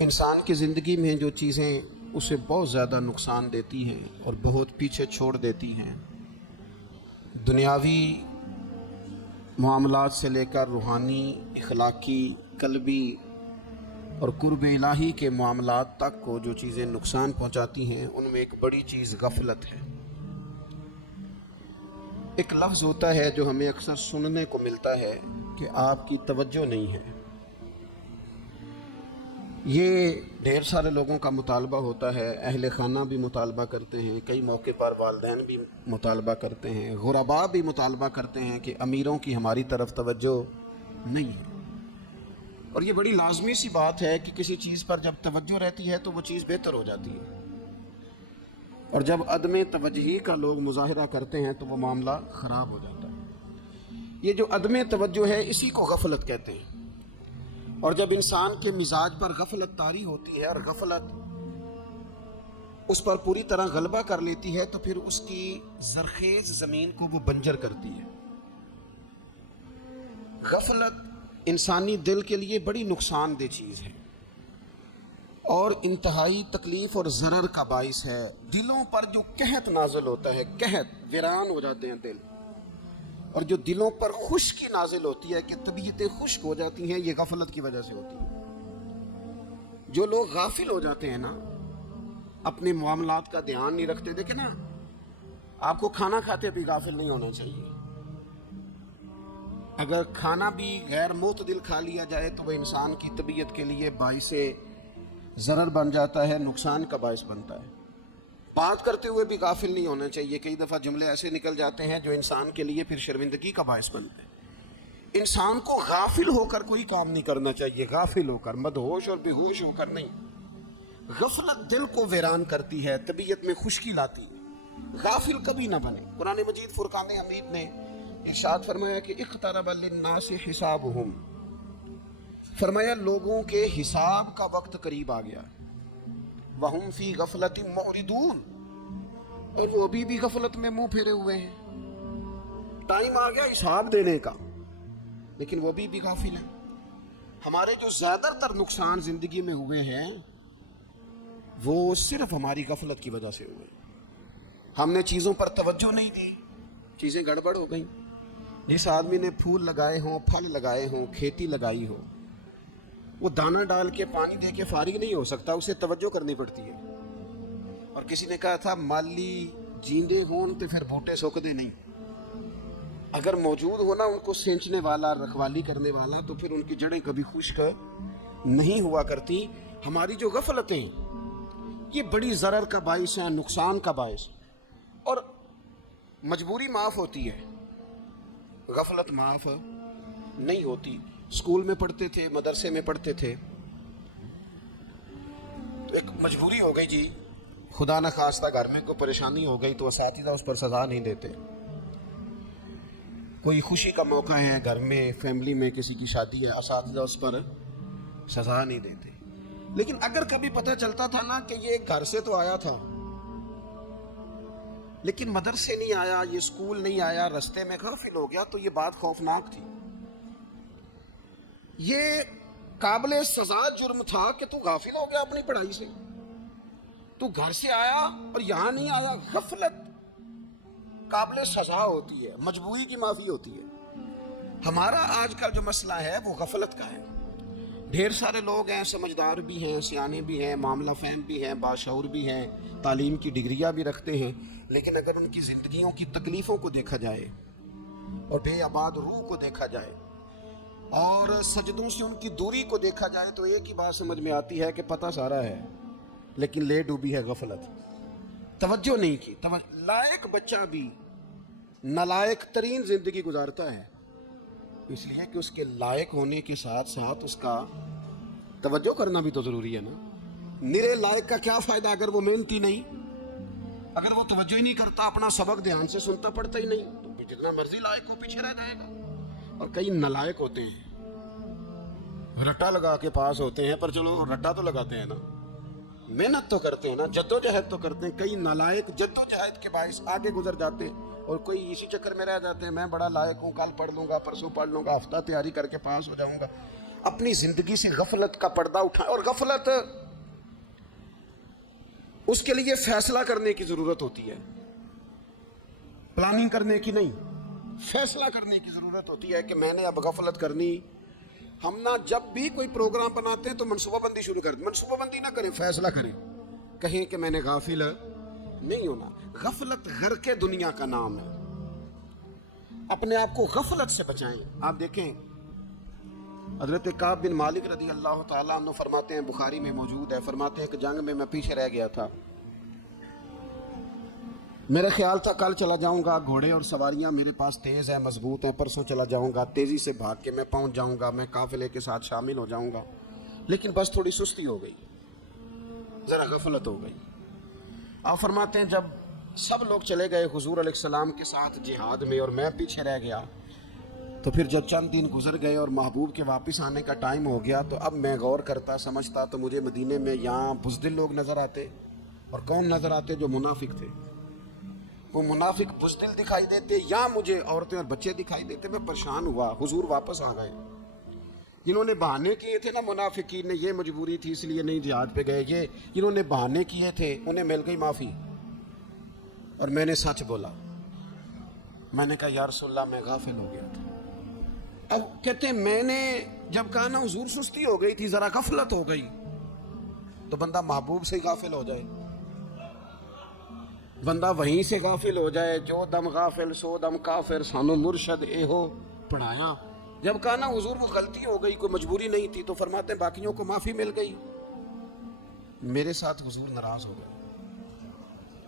انسان کی زندگی میں جو چیزیں اسے بہت زیادہ نقصان دیتی ہیں اور بہت پیچھے چھوڑ دیتی ہیں، دنیاوی معاملات سے لے کر روحانی، اخلاقی، قلبی اور قرب الہی کے معاملات تک کو جو چیزیں نقصان پہنچاتی ہیں، ان میں ایک بڑی چیز غفلت ہے۔ ایک لفظ ہوتا ہے جو ہمیں اکثر سننے کو ملتا ہے کہ آپ کی توجہ نہیں ہے۔ یہ ڈھیر سارے لوگوں کا مطالبہ ہوتا ہے، اہل خانہ بھی مطالبہ کرتے ہیں، کئی موقع پر والدین بھی مطالبہ کرتے ہیں، غرباء بھی مطالبہ کرتے ہیں کہ امیروں کی ہماری طرف توجہ نہیں ہے۔ اور یہ بڑی لازمی سی بات ہے کہ کسی چیز پر جب توجہ رہتی ہے تو وہ چیز بہتر ہو جاتی ہے، اور جب عدم توجہی کا لوگ مظاہرہ کرتے ہیں تو وہ معاملہ خراب ہو جاتا ہے۔ یہ جو عدم توجہ ہے اسی کو غفلت کہتے ہیں، اور جب انسان کے مزاج پر غفلت طاری ہوتی ہے اور غفلت اس پر پوری طرح غلبہ کر لیتی ہے تو پھر اس کی زرخیز زمین کو وہ بنجر کرتی ہے۔ غفلت انسانی دل کے لیے بڑی نقصان دہ چیز ہے اور انتہائی تکلیف اور ضرر کا باعث ہے۔ دلوں پر جو قحط نازل ہوتا ہے، قحط، ویران ہو جاتے ہیں دل، اور جو دلوں پر خشکی نازل ہوتی ہے کہ طبیعتیں خشک ہو جاتی ہیں، یہ غفلت کی وجہ سے ہوتی ہے۔ جو لوگ غافل ہو جاتے ہیں نا، اپنے معاملات کا دھیان نہیں رکھتے، دیکھیں نا، آپ کو کھانا کھاتے بھی غافل نہیں ہونا چاہیے۔ اگر کھانا بھی غیر معتدل کھا لیا جائے تو وہ انسان کی طبیعت کے لیے باعث ضرر بن جاتا ہے، نقصان کا باعث بنتا ہے۔ بات کرتے ہوئے بھی غافل نہیں ہونا چاہیے، کئی دفعہ جملے ایسے نکل جاتے ہیں جو انسان کے لیے پھر شرمندگی کا باعث بنتے ہیں۔ انسان کو غافل ہو کر کوئی کام نہیں کرنا چاہیے، غافل ہو کر، مدہوش اور بے ہوش ہو کر نہیں۔ غفلت دل کو ویران کرتی ہے، طبیعت میں خشکی لاتی ہے۔ غافل کبھی نہ بنے۔ قرآن مجید فرقان حمید نے ارشاد فرمایا کہ اقترب للناس حسابہم، فرمایا لوگوں کے حساب کا وقت قریب آ گیا، وَهُمْ فِي غَفْلَةٍ مُعْرِضُونَ، اور وہ ابھی بھی غفلت میں منہ پھیرے ہوئے ہیں۔ ٹائم آ گیا حساب دینے کا، لیکن وہ بھی غافل ہیں۔ ہمارے جو زیادہ تر نقصان زندگی میں ہوئے ہیں وہ صرف ہماری غفلت کی وجہ سے ہوئے۔ ہم نے چیزوں پر توجہ نہیں دی، چیزیں گڑبڑ ہو گئیں۔ جس آدمی نے پھول لگائے ہوں، پھل لگائے ہوں، کھیتی لگائی ہو، وہ دانہ ڈال کے پانی دے کے فارغ نہیں ہو سکتا، اسے توجہ کرنی پڑتی ہے۔ اور کسی نے کہا تھا مالی جیندے ہون تو پھر بوٹے سوکھدے نہیں۔ اگر موجود ہونا ان کو سینچنے والا، رکھوالی کرنے والا، تو پھر ان کی جڑیں کبھی خشک نہیں ہوا کرتی۔ ہماری جو غفلتیں یہ بڑی ضرر کا باعث ہیں، نقصان کا باعث، اور مجبوری معاف ہوتی ہے، غفلت معاف نہیں ہوتی۔ اسکول میں پڑھتے تھے، مدرسے میں پڑھتے تھے، تو ایک مجبوری ہو گئی جی، خدا نخواستہ گھر میں کوئی پریشانی ہو گئی تو اساتذہ اس پر سزا نہیں دیتے۔ کوئی خوشی کا موقع ہے گھر میں، فیملی میں کسی کی شادی ہے، اساتذہ اس پر سزا نہیں دیتے۔ لیکن اگر کبھی پتہ چلتا تھا نا کہ یہ گھر سے تو آیا تھا لیکن مدرسے نہیں آیا، یہ اسکول نہیں آیا، رستے میں غافل ہو گیا، تو یہ بات خوفناک تھی۔ یہ قابل سزا جرم تھا کہ تو غافل ہو گیا اپنی پڑھائی سے، تو گھر سے آیا اور یہاں نہیں آیا۔ غفلت قابل سزا ہوتی ہے، مجبوری کی معافی ہوتی ہے۔ ہمارا آج کا جو مسئلہ ہے وہ غفلت کا ہے۔ ڈھیر سارے لوگ ہیں، سمجھدار بھی ہیں، سیانے بھی ہیں، معاملہ فہم بھی ہیں، باشعور بھی ہیں، تعلیم کی ڈگریاں بھی رکھتے ہیں، لیکن اگر ان کی زندگیوں کی تکلیفوں کو دیکھا جائے اور بے آباد روح کو دیکھا جائے اور سجدوں سے ان کی دوری کو دیکھا جائے تو ایک ہی بات سمجھ میں آتی ہے کہ پتہ سارا ہے لیکن لے ڈوبی ہے غفلت، توجہ نہیں کی۔ لائق بچہ بھی نالائق ترین زندگی گزارتا ہے، اس لیے کہ اس کے لائق ہونے کے ساتھ ساتھ اس کا توجہ کرنا بھی تو ضروری ہے نا۔ نرے لائق کا کیا فائدہ اگر وہ محنتی نہیں، اگر وہ توجہ ہی نہیں کرتا، اپنا سبق دھیان سے سنتا پڑھتا ہی نہیں، تو جتنا مرضی لائق ہو پیچھے رہ جائے گا۔ اور کئی نالائق ہوتے ہیں، رٹا لگا کے پاس ہوتے ہیں، پر چلو رٹا تو لگاتے ہیں نا، محنت تو کرتے ہیں نا، جدوجہد تو کرتے ہیں۔ کئی نالائق جدوجہد کے باعث آگے گزر جاتے ہیں اور کوئی اسی چکر میں رہ جاتے ہیں، میں بڑا لائق ہوں، کل پڑھ لوں گا، پرسوں پڑھ لوں گا، ہفتہ تیاری کر کے پاس ہو جاؤں گا۔ اپنی زندگی سے غفلت کا پردہ اٹھائیں. اور غفلت اس کے لیے فیصلہ کرنے کی ضرورت ہوتی ہے, پلاننگ کرنے کی نہیں, فیصلہ کرنے کی ضرورت ہوتی ہے کہ میں نے اب غفلت کرنی. ہم نہ جب بھی کوئی پروگرام بناتے ہیں تو منصوبہ بندی شروع کر دیں. منصوبہ بندی نہ کریں, فیصلہ کریں, کہیں کہ میں نے غافل نہیں ہونا. غفلت غرق دنیا کا نام ہے. اپنے آپ کو غفلت سے بچائیں. آپ دیکھیں حضرت کعب بن مالک رضی اللہ تعالیٰ عنہ فرماتے ہیں, بخاری میں موجود ہے, فرماتے ہیں کہ جنگ میں پیچھے رہ گیا تھا. میرا خیال تھا کل چلا جاؤں گا, گھوڑے اور سواریاں میرے پاس تیز ہیں, مضبوط ہیں, پرسوں چلا جاؤں گا, تیزی سے بھاگ کے میں پہنچ جاؤں گا, میں قافلے کے ساتھ شامل ہو جاؤں گا. لیکن بس تھوڑی سستی ہو گئی, ذرا غفلت ہو گئی. آپ فرماتے ہیں جب سب لوگ چلے گئے حضور علیہ السلام کے ساتھ جہاد میں اور میں پیچھے رہ گیا, تو پھر جب چند دن گزر گئے اور محبوب کے واپس آنے کا ٹائم ہو گیا, تو اب میں غور کرتا سمجھتا تو مجھے مدینے میں یہاں بزدل لوگ نظر آتے. اور کون نظر آتے؟ جو منافق تھے. وہ منافق بزدل دکھائی دیتے, یا مجھے عورتیں اور بچے دکھائی دیتے. میں پریشان ہوا. حضور واپس آ گئے. جنہوں نے بہانے کیے تھے نا منافقین نے, یہ مجبوری تھی اس لیے نہیں جہاد پہ گئے, یہ جنہوں نے بہانے کیے تھے انہیں مل گئی معافی. اور میں نے سچ بولا, میں نے کہا یا رسول اللہ میں غافل ہو گیا تھا. اب کہتے ہیں میں نے جب کہا نا حضور سستی ہو گئی تھی, ذرا غفلت ہو گئی. تو بندہ محبوب سے غافل ہو جائے, بندہ وہیں سے غافل ہو جائے. جو دم غافل سو دم کافر, سانو مرشد اے ہو پڑھایا. جب کہا نا حضور وہ غلطی ہو گئی, کوئی مجبوری نہیں تھی, تو فرماتے ہیں باقیوں کو معافی مل گئی. میرے ساتھ حضور ناراض ہو گئے.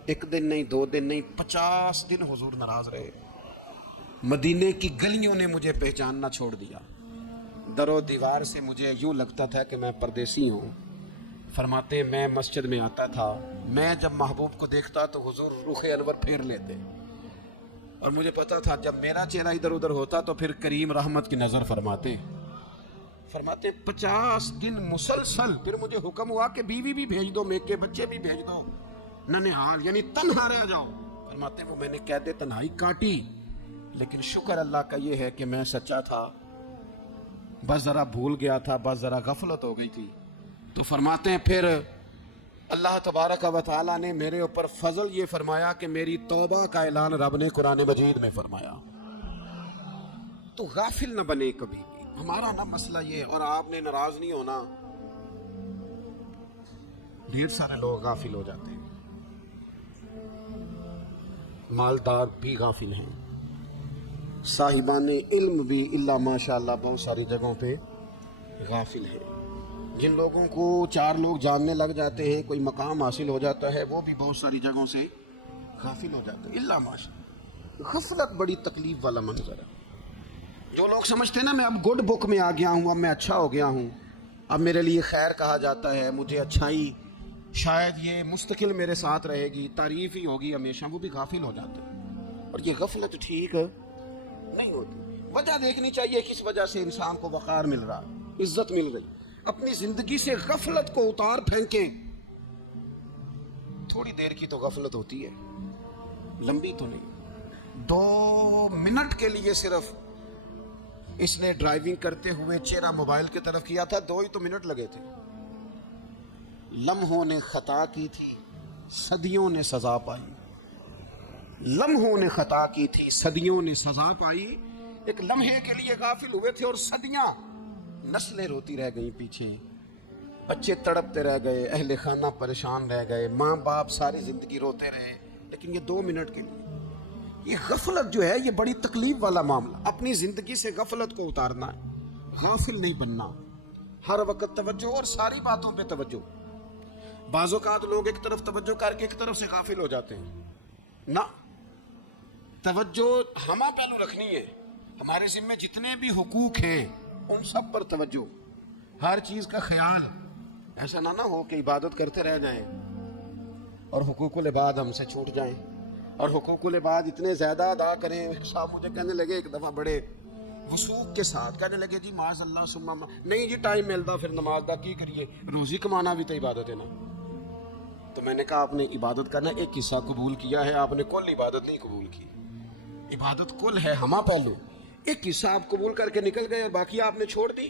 ایک دن نہیں, 2 دن نہیں, 50 دن حضور ناراض رہے. مدینے کی گلیوں نے مجھے پہچاننا چھوڑ دیا. در و دیوار سے مجھے یوں لگتا تھا کہ میں پردیسی ہوں. فرماتے ہیں میں مسجد میں آتا تھا, میں جب محبوب کو دیکھتا تو حضور رخ انور پھیر لیتے, اور مجھے پتا تھا جب میرا چہرہ ادھر ادھر ہوتا تو پھر کریم رحمت کی نظر فرماتے. 50 دن مسلسل. پھر مجھے حکم ہوا کہ بیوی بھی بھیج دو, میکے بچے بھی بھیج دو, ننہال یعنی تنہا رہ جاؤ. فرماتے وہ میں نے قید تنہائی کاٹی, لیکن شکر اللہ کا یہ ہے کہ میں سچا تھا, بس ذرا بھول گیا تھا, بس ذرا غفلت ہو گئی تھی. تو فرماتے ہیں پھر اللہ تبارک و تعالیٰ نے میرے اوپر فضل یہ فرمایا کہ میری توبہ کا اعلان رب نے قرآن مجید میں فرمایا. تو غافل نہ بنے کبھی بھی. ہمارا نا مسئلہ یہ, اور آپ نے ناراض نہیں ہونا, ڈھیر سارے لوگ غافل ہو جاتے ہیں. مالدار بھی غافل ہیں, صاحبان علم بھی اللہ ماشاءاللہ بہت ساری جگہوں پہ غافل ہیں. جن لوگوں کو 4 لوگ جاننے لگ جاتے ہیں, کوئی مقام حاصل ہو جاتا ہے, وہ بھی بہت ساری جگہوں سے غافل ہو جاتے ہیں. اللہ ماشاءاللہ غفلت بڑی تکلیف والا منظر ہے. جو لوگ سمجھتے ہیں نا میں اب گڈ بک میں آ گیا ہوں, اب میں اچھا ہو گیا ہوں, اب میرے لیے خیر کہا جاتا ہے, مجھے اچھائی شاید یہ مستقل میرے ساتھ رہے گی, تعریف ہی ہوگی ہمیشہ, وہ بھی غافل ہو جاتے ہیں. اور یہ غفلت ٹھیک نہیں ہوتی. وجہ دیکھنی چاہیے کس وجہ سے انسان کو وقار مل رہا, عزت مل رہی. اپنی زندگی سے غفلت کو اتار پھینکیں. تھوڑی دیر کی تو غفلت ہوتی ہے, لمبی تو نہیں. 2 منٹ کے لیے صرف اس نے ڈرائیونگ کرتے ہوئے چہرہ موبائل کی طرف کیا تھا, 2 ہی تو منٹ لگے تھے. لمحوں نے خطا کی تھی, صدیوں نے سزا پائی. لمحوں نے خطا کی تھی, صدیوں نے سزا پائی. ایک لمحے کے لیے غافل ہوئے تھے اور صدیاں, نسلیں روتی رہ گئیں پیچھے, بچے تڑپتے رہ گئے, اہل خانہ پریشان رہ گئے, ماں باپ ساری زندگی روتے رہے. لیکن یہ 2 منٹ کے لیے, یہ غفلت جو ہے یہ بڑی تکلیف والا معاملہ. اپنی زندگی سے غفلت کو اتارنا ہے, غافل نہیں بننا. ہر وقت توجہ, اور ساری باتوں پہ توجہ. بعض اوقات لوگ ایک طرف توجہ کر کے ایک طرف سے غافل ہو جاتے ہیں. نہ, توجہ ہمہ پہلو رکھنی ہے. ہمارے ذمہ جتنے بھی حقوق ہیں ان سب پر توجہ, ہر چیز کا خیال. ایسا نہ ہو کہ عبادت کرتے رہ جائیں اور حقوق العباد ہم سے چھوٹ جائیں, اور حقوق العباد اتنے زیادہ ادا کریں. صاحب مجھے کہنے لگے ایک دفعہ بڑے وثوق کے ساتھ, کہنے لگے جی معاذ اللہ سما نہیں جی ٹائم ملتا پھر نماز دا کی کریے, روزی کمانا بھی تو عبادت ہے نا. تو میں نے کہا آپ نے عبادت کرنا ایک حصہ قبول کیا ہے, آپ نے کل عبادت نہیں قبول کی. عبادت کل ہے, ہمہ پہلو. ایک حصہ آپ قبول کر کے نکل گئے اور باقی آپ نے چھوڑ دی.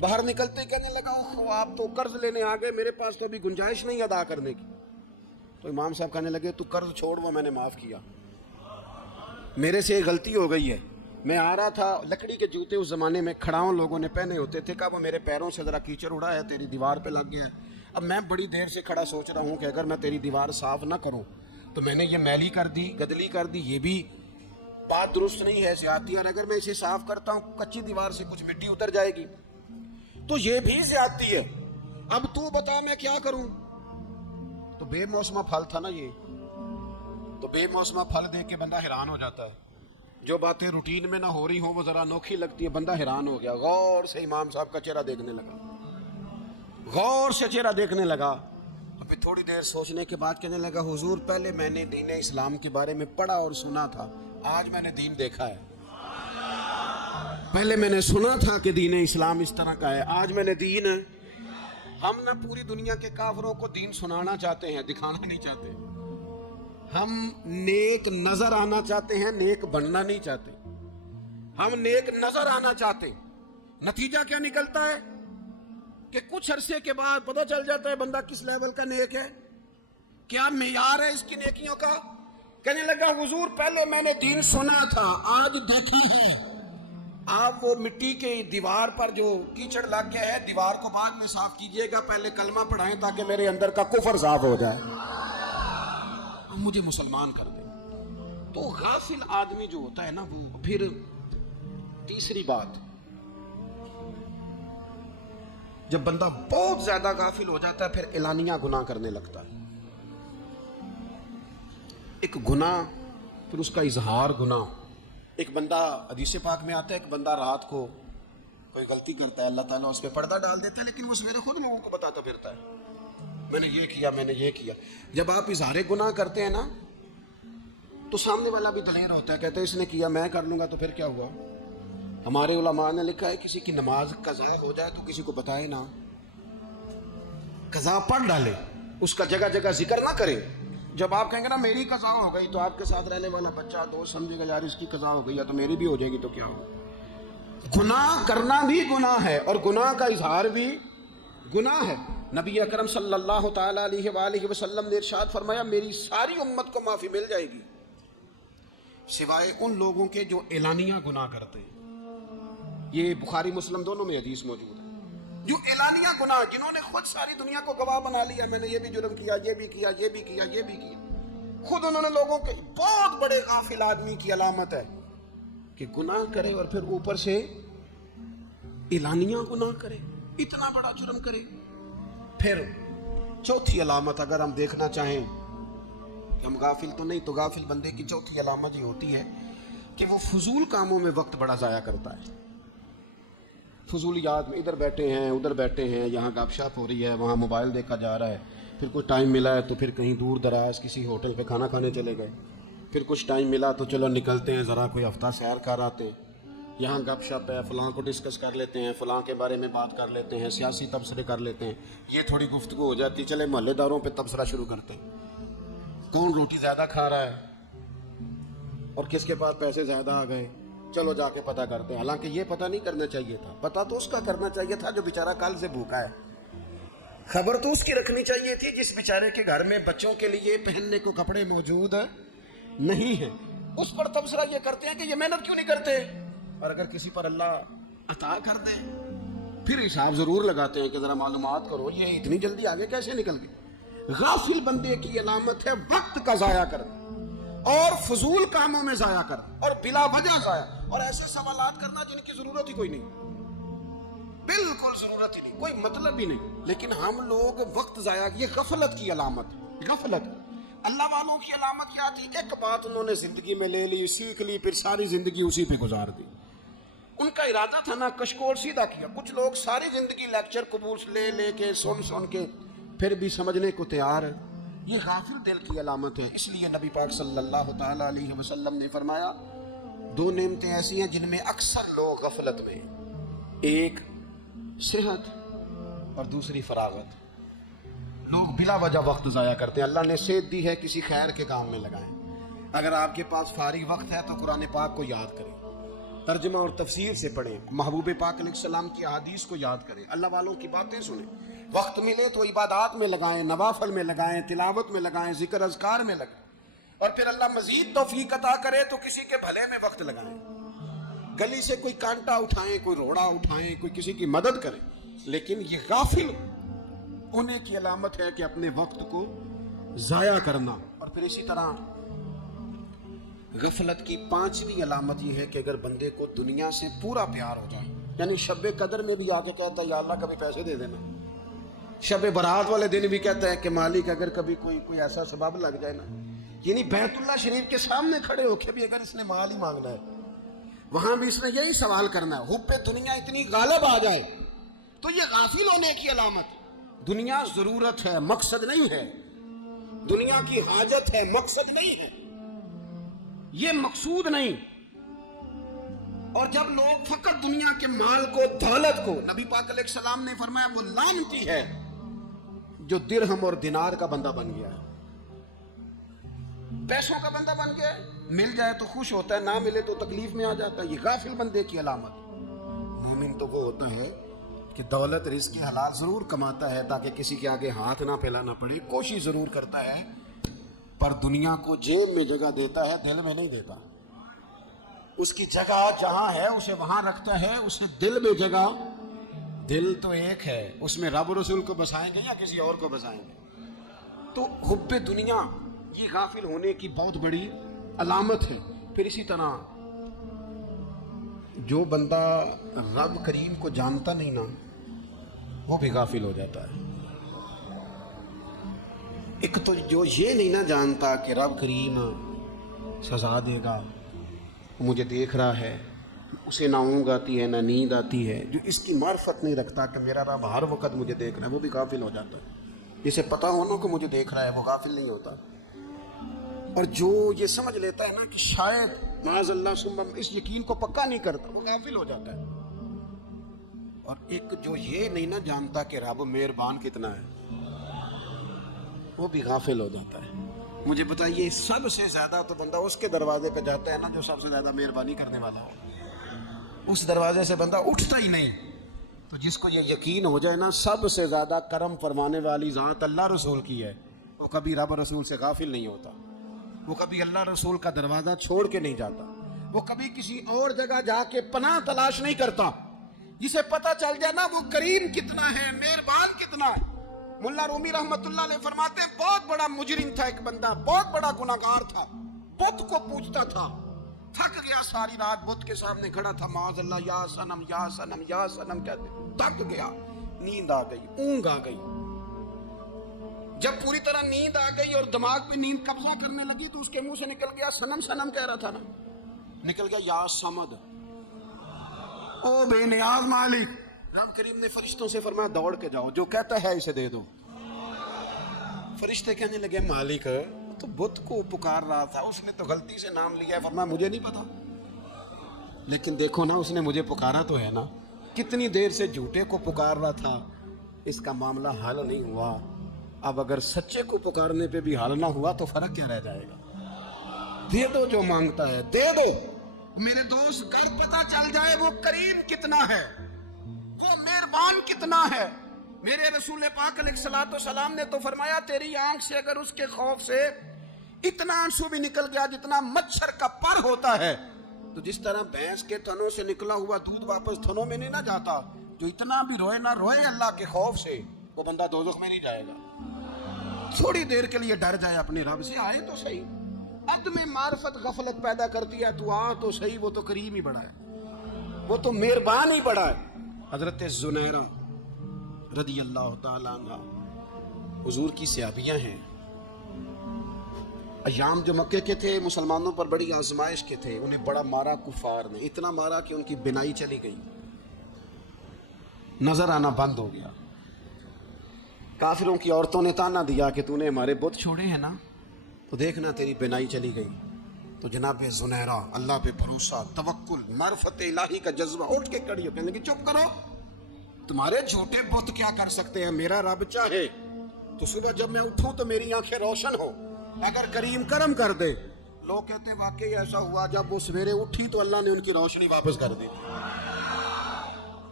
باہر نکلتے کہنے لگا اوہ آپ تو قرض لینے آ گئے, میرے پاس تو ابھی گنجائش نہیں ادا کرنے کی. تو امام صاحب کہنے لگے تو قرض چھوڑ, وہ میں نے معاف کیا, میرے سے غلطی ہو گئی ہے. میں آ رہا تھا, لکڑی کے جوتے اس زمانے میں کھڑاؤں لوگوں نے پہنے ہوتے تھے, کہا وہ میرے پیروں سے ذرا کیچڑ اڑا ہے, تیری دیوار پہ لگ گیا ہے. اب میں بڑی دیر سے کھڑا سوچ رہا ہوں کہ اگر میں تیری دیوار صاف نہ کروں تو میں نے یہ میلی کر دی, گدلی کر دی, یہ بھی بات درست نہیں ہے, زیادتی. اور اگر میں اسے صاف کرتا ہوں کچی دیوار سے کچھ مٹی اتر جائے گی تو یہ بھی زیادتی ہے. اب تو بتا میں کیا کروں. تو بے موسمہ پھل تھا نا یہ, تو بے موسمہ پھل دیکھ کے بندہ حیران ہو جاتا ہے. جو باتیں روٹین میں نہ ہو رہی ہوں وہ ذرا انوکھی لگتی ہے, بندہ حیران ہو گیا. غور سے امام صاحب کا چہرہ دیکھنے لگا, غور سے چہرہ دیکھنے لگا. اور پھر تھوڑی دیر سوچنے کے بعد کہنے لگا حضور پہلے میں نے دین اسلام کے بارے میں پڑھا اور سنا تھا, آج میں نے دین دیکھا ہے. پہلے میں نے سنا تھا کہ دین اسلام اس طرح کا ہے, آج میں نے دین. ہم نہ پوری دنیا کے کافروں کو دین سنانا چاہتے ہیں, دکھانا نہیں چاہتے. ہم نیک نظر آنا چاہتے ہیں, نیک بننا نہیں چاہتے. ہم نیک نظر آنا چاہتے ہیں. نتیجہ کیا نکلتا ہے کہ کچھ عرصے کے بعد پتہ چل جاتا ہے بندہ کس لیول کا نیک ہے, کیا معیار ہے اس کی نیکیوں کا. کہنے لگا حضور پہلے میں نے دین سنا تھا, آج دیکھا ہے. آپ وہ مٹی کے دیوار پر جو کیچڑ لگ گیا ہے, دیوار کو بعد میں صاف کیجئے گا, پہلے کلمہ پڑھائیں تاکہ میرے اندر کا کفر صاف ہو جائے, مجھے مسلمان کر دیں. تو غافل آدمی جو ہوتا ہے نا, وہ پھر تیسری بات, جب بندہ بہت زیادہ غافل ہو جاتا ہے پھر اعلانیہ گناہ کرنے لگتا ہے. ایک گناہ پھر اس کا اظہار گناہ. ایک بندہ حدیث پاک میں آتا ہے, ایک بندہ رات کو کوئی غلطی کرتا ہے, اللہ تعالیٰ اس پہ پردہ ڈال دیتا ہے, لیکن وہ سویرے خود لوگوں کو بتاتا پھرتا ہے میں نے یہ کیا, میں نے یہ کیا. جب آپ اظہار گناہ کرتے ہیں نا تو سامنے والا بھی دلیر ہوتا ہے, کہتے ہیں اس نے کیا میں کر لوں گا تو پھر کیا ہوا. ہمارے علماء نے لکھا ہے کسی کی نماز قضا ہو جائے تو کسی کو بتائے نہ, قضا پڑھ ڈالے, اس کا جگہ جگہ ذکر نہ کرے. جب آپ کہیں گے نا میری قضا ہو گئی تو آپ کے ساتھ رہنے والا بچہ دوست سمجھے گا یار اس کی قضا ہو گئی ہے تو میری بھی ہو جائے گی تو کیا ہو. گناہ کرنا بھی گناہ ہے اور گناہ کا اظہار بھی گناہ ہے. نبی اکرم صلی اللہ تعالیٰ علیہ وآلہ وسلم نے ارشاد فرمایا میری ساری امت کو معافی مل جائے گی سوائے ان لوگوں کے جو اعلانیہ گناہ کرتے ہیں. یہ بخاری مسلم دونوں میں حدیث موجود ہے. جو اعلانیہ گناہ, جنہوں نے خود ساری دنیا کو گواہ بنا لیا, میں نے یہ بھی جرم کیا, یہ بھی کیا, یہ بھی کیا, یہ بھی کیا, خود انہوں نے لوگوں کے. بہت بڑے غافل آدمی کی علامت ہے کہ گناہ کرے اور پھر اوپر سے اعلانیہ گناہ کرے, اتنا بڑا جرم کرے. پھر چوتھی علامت اگر ہم دیکھنا چاہیں کہ ہم غافل تو نہیں, تو غافل بندے کی چوتھی علامت یہ ہوتی ہے کہ وہ فضول کاموں میں وقت بڑا ضائع کرتا ہے. فضولیات میں ادھر بیٹھے ہیں ادھر بیٹھے ہیں, یہاں گپ شپ ہو رہی ہے, وہاں موبائل دیکھا جا رہا ہے, پھر کچھ ٹائم ملا ہے تو پھر کہیں دور دراز کسی ہوٹل پہ کھانا کھانے چلے گئے, پھر کچھ ٹائم ملا تو چلو نکلتے ہیں ذرا کوئی ہفتہ سیر کر آتے ہیں, یہاں گپ شپ ہے, فلاں کو ڈسکس کر لیتے ہیں, فلاں کے بارے میں بات کر لیتے ہیں, سیاسی تبصرے کر لیتے ہیں, یہ تھوڑی گفتگو ہو جاتی, چلے محلے داروں پہ تبصرہ شروع کرتے ہیں, کون روٹی زیادہ کھا رہا ہے اور کس کے پاس پیسے زیادہ آ گئے, چلو جا کے پتہ کرتے ہیں. حالانکہ یہ پتہ نہیں کرنا چاہیے تھا, پتہ تو اس کا کرنا چاہیے تھا جو بیچارہ کل سے بھوکا ہے. خبر تو اس کی رکھنی چاہیے تھی جس بیچارے کے گھر میں بچوں کے لیے پہننے کو کپڑے موجود نہیں ہیں. اس پر تبصرہ یہ کرتے ہیں کہ یہ محنت کیوں نہیں کرتے, اور اگر کسی پر اللہ عطا کر دے پھر حساب ضرور لگاتے ہیں کہ ذرا معلومات کرو یہ اتنی جلدی آگے کیسے نکل گئے. غافل بندے کی علامت ہے وقت کا ضائع کرنا اور فضول کاموں میں ضائع کرنا اور بلا وجہ ضائع, اور ایسے سوالات کرنا جن کی ضرورت ہی کوئی نہیں, بالکل ضرورت ہی نہیں, کوئی مطلب ہی نہیں, لیکن ہم لوگ وقت ضائع. یہ غفلت کی علامت, غفلت. اللہ والوں کی علامت کیا تھی کہ ایک بات انہوں نے زندگی میں لے لی, سیکھ لی, پھر ساری زندگی اسی پہ گزار دی. ان کا ارادہ تھا نا کشکول سیدھا کیا. کچھ لوگ ساری زندگی لیکچر قبول لے لے کے سن کے پھر بھی سمجھنے کو تیار ہے. یہ غافل دل کی علامت ہے. اس لیے نبی پاک صلی اللہ تعالیٰ علیہ وسلم نے فرمایا دو نعمتیں ایسی ہیں جن میں اکثر لوگ غفلت میں, ایک صحت اور دوسری فراغت. لوگ بلا وجہ وقت ضائع کرتے ہیں. اللہ نے صحت دی ہے, کسی خیر کے کام میں لگائیں. اگر آپ کے پاس فارغ وقت ہے تو قرآن پاک کو یاد کریں, ترجمہ اور تفسیر سے پڑھیں، محبوب پاک علیہ السلام کی احادیث کو یاد کریں، اللہ والوں کی باتیں سنیں، وقت ملے تو عبادات میں لگائیں، نوافل میں لگائیں، تلاوت میں لگائیں، ذکر اذکار میں لگائیں، اور پھر اللہ مزید توفیق عطا کرے تو کسی کے بھلے میں وقت لگائیں، گلی سے کوئی کانٹا اٹھائیں، کوئی روڑا اٹھائیں، کوئی کسی کی مدد کریں، لیکن یہ غافل ہونے کی علامت ہے کہ اپنے وقت کو ضائع کرنا۔ اور پھر اسی طرح غفلت کی 5ویں علامت یہ ہے کہ اگر بندے کو دنیا سے پورا پیار ہو جائے، یعنی شب قدر میں بھی آ کے کہتا ہے یا اللہ کبھی پیسے دے دینا، شب برات والے دن بھی کہتا ہے کہ مالک اگر کبھی کوئی ایسا سبب لگ جائے نا، یعنی بیت اللہ شریف کے سامنے کھڑے ہو کے بھی اگر اس نے مال ہی مانگنا ہے، وہاں بھی اس نے یہی سوال کرنا ہے، حب دنیا اتنی غالب آ جائے تو یہ غافل ہونے کی علامت۔ دنیا ضرورت ہے، مقصد نہیں ہے، دنیا کی حاجت ہے، مقصد نہیں ہے، یہ مقصود نہیں۔ اور جب لوگ فقط دنیا کے مال کو، دولت کو، نبی پاک علیہ السلام نے فرمایا وہ لعنتی ہے جو درہم اور دینار کا بندہ بن گیا ہے، پیسوں کا بندہ بن گیا ہے، مل جائے تو خوش ہوتا ہے، نہ ملے تو تکلیف میں آ جاتا ہے، یہ غافل بندے کی علامت۔ مومن تو وہ ہوتا ہے کہ دولت رزق حلال ضرور کماتا ہے تاکہ کسی کے آگے ہاتھ نہ پھیلانا پڑے، کوشش ضرور کرتا ہے، پر دنیا کو جیب میں جگہ دیتا ہے، دل میں نہیں دیتا۔ اس کی جگہ جہاں ہے اسے وہاں رکھتا ہے، اسے دل میں جگہ، دل تو ایک ہے، اس میں رب رسول کو بسائیں گے یا کسی اور کو بسائیں گے؟ تو حب دنیا یہ غافل ہونے کی بہت بڑی علامت ہے۔ پھر اسی طرح جو بندہ رب کریم کو جانتا نہیں نا، وہ بھی غافل ہو جاتا ہے۔ ایک تو جو یہ نہیں نہ جانتا کہ رب کریم سزا دے گا، مجھے دیکھ رہا ہے، اسے نہ اونگ آتی ہے نہ نیند آتی ہے، جو اس کی معرفت نہیں رکھتا کہ میرا رب ہر وقت مجھے دیکھ رہا ہے، وہ بھی غافل ہو جاتا ہے۔ جسے پتہ ہونا کہ مجھے دیکھ رہا ہے وہ غافل نہیں ہوتا۔ اور جو یہ سمجھ لیتا ہے نا کہ شاید معاذ اللہ ثم اس یقین کو پکا نہیں کرتا، وہ غافل ہو جاتا ہے۔ اور ایک جو یہ نہیں نہ جانتا کہ رب مہربان کتنا ہے، وہ بھی غافل ہو جاتا ہے۔ مجھے بتائیے سب سے زیادہ تو بندہ اس کے دروازے پہ جاتا ہے نا جو سب سے زیادہ مہربانی کرنے والا ہو، اس دروازے سے بندہ اٹھتا ہی نہیں۔ تو جس کو یہ یقین ہو جائے نا سب سے زیادہ کرم فرمانے والی ذات اللہ رسول کی ہے، وہ کبھی رب رسول سے غافل نہیں ہوتا، وہ کبھی اللہ رسول کا دروازہ چھوڑ کے نہیں جاتا، وہ کبھی کسی اور جگہ جا کے پناہ تلاش نہیں کرتا۔ جسے پتہ چل جائے نا وہ کریم کتنا ہے، مہربان کتنا ہے۔ ملا رومی رحمت اللہ علیہ فرماتے ہیں بہت بڑا مجرم تھا ایک بندہ، بہت بڑا گناہگار تھا، بت کو پوجتا تھا، تھک گیا، ساری رات بت کے سامنے کھڑا تھا، معاذ اللہ یا صنم یا صنم یا صنم کہتے، تھک گیا، نیند آ گئی، اونگ آ گئی۔ جب پوری طرح نیند آ گئی اور دماغ پہ نیند قبضہ کرنے لگی تو اس کے منہ سے نکل گیا، صنم صنم کہہ رہا تھا نا، نکل گیا یا صمد، او بے نیاز مالک۔ رب کریم نے فرشتوں سے فرمایا دوڑ کے جاؤ، جو کہتا ہے اسے دے دو۔ فرشتے کہنے لگے مالک تو بت کو پکار رہا تھا، اس نے تو غلطی سے نام لیا ہے، فرمایا مجھے نہیں پتا، لیکن دیکھو نا اس نے مجھے پکارا تو ہے نا، کتنی دیر سے جھوٹے کو پکار رہا تھا، اس کا معاملہ حل نہیں ہوا، اب اگر سچے کو پکارنے پہ بھی حل نہ ہوا تو فرق کیا رہ جائے گا؟ دے دو جو مانگتا ہے، دے دو۔ میرے دوست گر پتہ چل جائے وہ کریم کتنا ہے، وہ مہربان کتنا ہے۔ میرے رسول پاک علیہ الصلوۃ والسلام نے تو فرمایا تیری آنکھ سے اگر اس کے خوف سے اتنا آنسو بھی نکل گیا جتنا مچھر کا پر ہوتا ہے، تو جس طرح بھینس کے تھنوں سے نکلا ہوا دودھ واپس تھنوں میں نہیں نہ جاتا، جو اتنا بھی روئے نہ روئے اللہ کے خوف سے، وہ بندہ دوزخ میں نہیں جائے گا۔ تھوڑی دیر کے لیے ڈر جائے اپنے رب سے، آئے تو صحیح۔ عدم معرفت غفلت پیدا کرتی ہے، تو آ تو صحیح، وہ تو کریم ہی بڑا ہے، وہ تو مہربان ہی بڑا ہے۔ حضرت زنیرہ رضی اللہ تعالیٰ عنہ حضور کی صحابیاں ہیں، ایام جو مکے کے تھے مسلمانوں پر بڑی آزمائش کے تھے، انہیں بڑا مارا کفار نے، اتنا مارا کہ ان کی بینائی چلی گئی، نظر آنا بند ہو گیا۔ کافروں کی عورتوں نے تانا دیا کہ تو نے ہمارے بت چھوڑے ہیں نا، تو دیکھنا تیری بینائی چلی گئی۔ تو جناب زنیرہ اللہ پہ بھروسہ، توکل، معرفت الہی کا جذبہ، اٹھ کے کھڑی ہو کہنے لگی چپ کرو، تمہارے جھوٹے بت کیا کر سکتے ہیں، میرا رب چاہے تو صبح جب میں اٹھوں تو میری آنکھیں روشن ہو، اگر کریم کرم کر دے لوگ کہتے ہیں واقعی ایسا ہوا، جب وہ سویرے اٹھی تو اللہ نے ان کی روشنی واپس کر دی.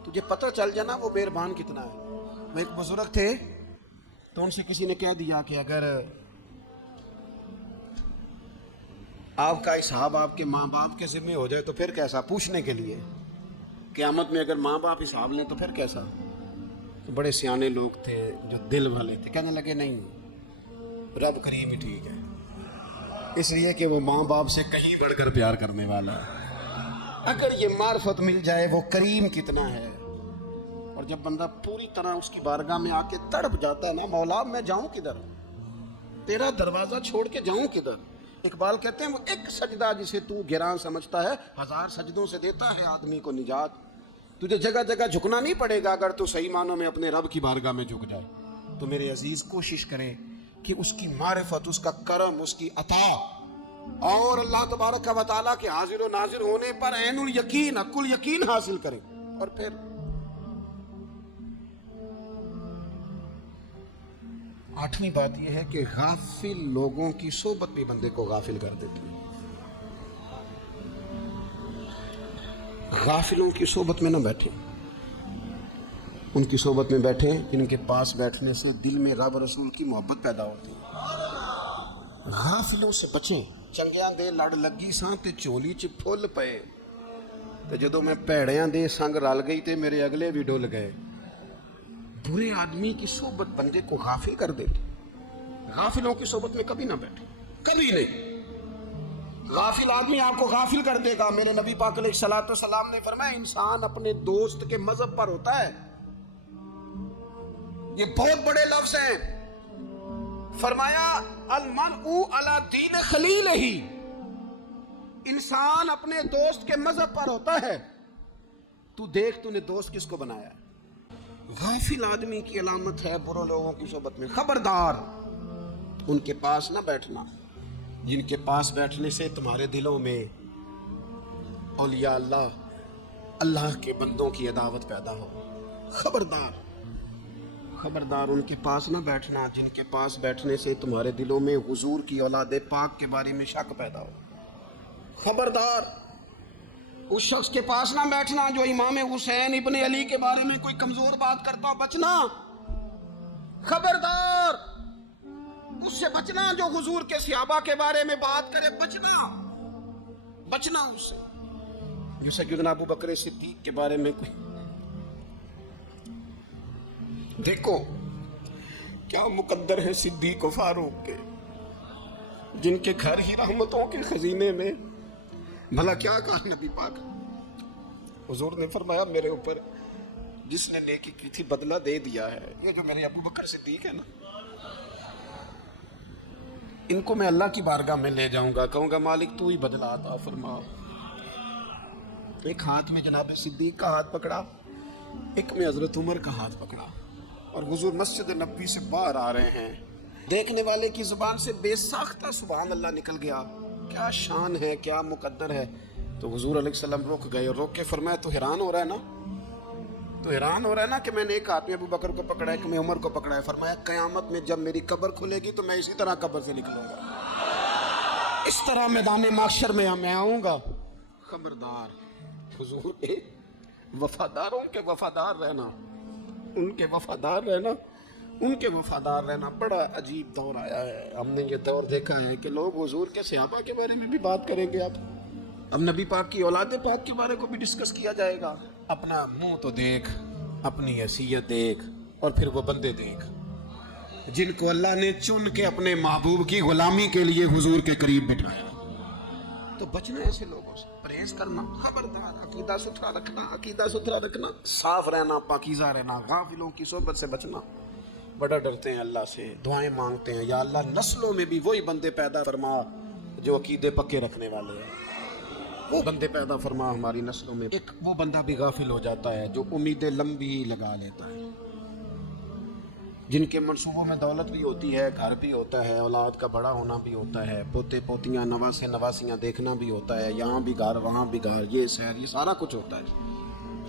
تجھے پتہ چل جانا وہ مہربان کتنا ہے. وہ ایک بزرگ تھے تو ان سے کسی نے کہہ دیا کہ اگر آپ کا حساب آپ کے ماں باپ کے ذمہ ہو جائے تو پھر کیسا، پوچھنے کے لیے قیامت میں اگر ماں باپ حساب لیں تو پھر کیسا. تو بڑے سیانے لوگ تھے جو دل والے تھے، کہنے لگے نہیں، رب کریم ہی ٹھیک ہے، اس لیے کہ وہ ماں باپ سے کہیں بڑھ کر پیار کرنے والا ہے. اگر یہ معرفت مل جائے وہ کریم کتنا ہے. اور جب بندہ پوری طرح اس کی بارگاہ میں آ کے تڑپ جاتا ہے نا، مولا میں جاؤں کدھر، تیرا دروازہ چھوڑ کے جاؤں کدھر. اقبال کہتے ہیں وہ ایک سجدہ جسے تو گراں سمجھتا ہے، 1000 سجدوں سے دیتا ہے آدمی کو نجات. تجھے جگہ جگہ جھکنا نہیں پڑے گا اگر تو صحیح معنوں میں اپنے رب کی بارگاہ میں جھک جائے. تو میرے عزیز کوشش کرے کہ اس کی معرفت، اس کا کرم، اس کی عطا اور اللہ تبارک و تعالیٰ کے حاضر و ناظر ہونے پر عین الیقین، حق الیقین حاصل کرے. اور پھر آٹھویں بات یہ ہے کہ غافل لوگوں کی صحبت بھی بندے کو غافل کر دیتی ہے. غافلوں کی صحبت میں نہ بیٹھیں، ان کی صحبت میں بیٹھیں جن کے پاس بیٹھنے سے دل میں رب رسول کی محبت پیدا ہوتی ہے. غافلوں سے بچیں. چنگیاں دے لڑ لگی ساں تے چولی چ پھل پئے، تے جدوں میں پیڑیاں دے سنگ رل گئی تے میرے اگلے بھی ڈل گئے. برے آدمی کی صحبت بندے کو غافل کر دیتی. غافلوں کی صحبت میں کبھی نہ بیٹھے، کبھی نہیں. غافل آدمی آپ کو غافل کر دے گا. میرے نبی پاک علیہ الصلوۃ والسلام نے فرمایا انسان اپنے دوست کے مذہب پر ہوتا ہے. یہ بہت بڑے لفظ ہیں. فرمایا المرء علی دین خلیلہ، انسان اپنے دوست کے مذہب پر ہوتا ہے. تو دیکھ تو نے دوست کس کو بنایا ہے. غافل آدمی کی علامت ہے برے لوگوں کی صحبت میں. خبردار ان کے پاس نہ بیٹھنا جن کے پاس بیٹھنے سے تمہارے دلوں میں اولیاء اللہ، اللہ کے بندوں کی عداوت پیدا ہو. خبردار خبردار ان کے پاس نہ بیٹھنا جن کے پاس بیٹھنے سے تمہارے دلوں میں حضور کی اولاد پاک کے بارے میں شک پیدا ہو. خبردار اس شخص کے پاس نہ بیٹھنا جو امام حسین ابن علی کے بارے میں کوئی کمزور بات کرتا ہو، بچنا. خبردار اس سے بچنا جو حضور کے صحابہ کے بارے میں بات کرے، بچنا اس سے. جو سیدنا ابو بکر صدیق کے بارے میں کوئی، دیکھو کیا مقدر ہے صدیق و فاروق کے، جن کے گھر ہی رحمتوں کے خزینے میں. بھلا کیا کہا نبی پاک، حضور نے فرمایا میرے اوپر جس نے نیکی کی تھی بدلہ دے دیا ہے. یہ جو میرے ابو بکر صدیق ہے نا، ان کو میں اللہ کی بارگاہ میں لے جاؤں گا، کہوں گا مالک تو ہی بدلہ عطا فرما. ایک ہاتھ میں جناب صدیق کا ہاتھ پکڑا، ایک میں حضرت عمر کا ہاتھ پکڑا، اور حضور مسجد نبوی سے باہر آ رہے ہیں. دیکھنے والے کی زبان سے بے ساختہ سبحان اللہ نکل گیا. کیا شان ہے، کیا مقدر ہے. تو حضور علیہ السلام رک گئے اور روک کے فرمایا تو حیران ہو رہا ہے نا، تو حیران ہو رہا ہے نا کہ میں نے ایک ہاتھ میں ابو بکر کو پکڑا ہے، ایک میں عمر کو پکڑا ہے. فرمایا قیامت میں جب میری قبر کھلے گی تو میں اسی طرح قبر سے نکلوں گا، اس طرح میدان محشر میں میں آؤں گا. خبردار حضور نے وفاداروں کے وفادار رہنا، ان کے وفادار رہنا، ان کے وفادار رہنا. بڑا عجیب دور آیا ہے. ہم نے یہ دور دیکھا ہے کہ لوگ حضور کے صحابہ کے بارے میں بھی بات کریں گے. اب نبی پاک کی اولاد پاک کے بارے کو بھی ڈسکس کیا جائے گا. اپنا منہ تو دیکھ، اپنی حیثیت دیکھ، اور پھر وہ بندے دیکھ جن کو اللہ نے چن کے اپنے محبوب کی غلامی کے لیے حضور کے قریب بٹھایا. تو بچنا ایسے لوگوں سے، پرہیز کرنا. خبردار عقیدہ ستھرا رکھنا، عقیدہ ستھرا رکھنا، صاف رہنا، پاکیزہ رہنا. غافلوں کی صحبت سے بچنا. بڑا ڈرتے ہیں اللہ سے، دعائیں مانگتے ہیں یا اللہ نسلوں میں بھی وہی بندے پیدا فرما جو عقیدے پکے رکھنے والے ہیں. وہ بندے پیدا فرما ہماری نسلوں میں. ایک وہ بندہ بھی غافل ہو جاتا ہے جو امیدیں لمبی لگا لیتا ہے، جن کے منصوبوں میں دولت بھی ہوتی ہے، گھر بھی ہوتا ہے، اولاد کا بڑا ہونا بھی ہوتا ہے، پوتے پوتیاں نواسے نواسیاں دیکھنا بھی ہوتا ہے، یہاں بھی گھر وہاں بھی گھر، یہ شہر، یہ سارا کچھ ہوتا ہے.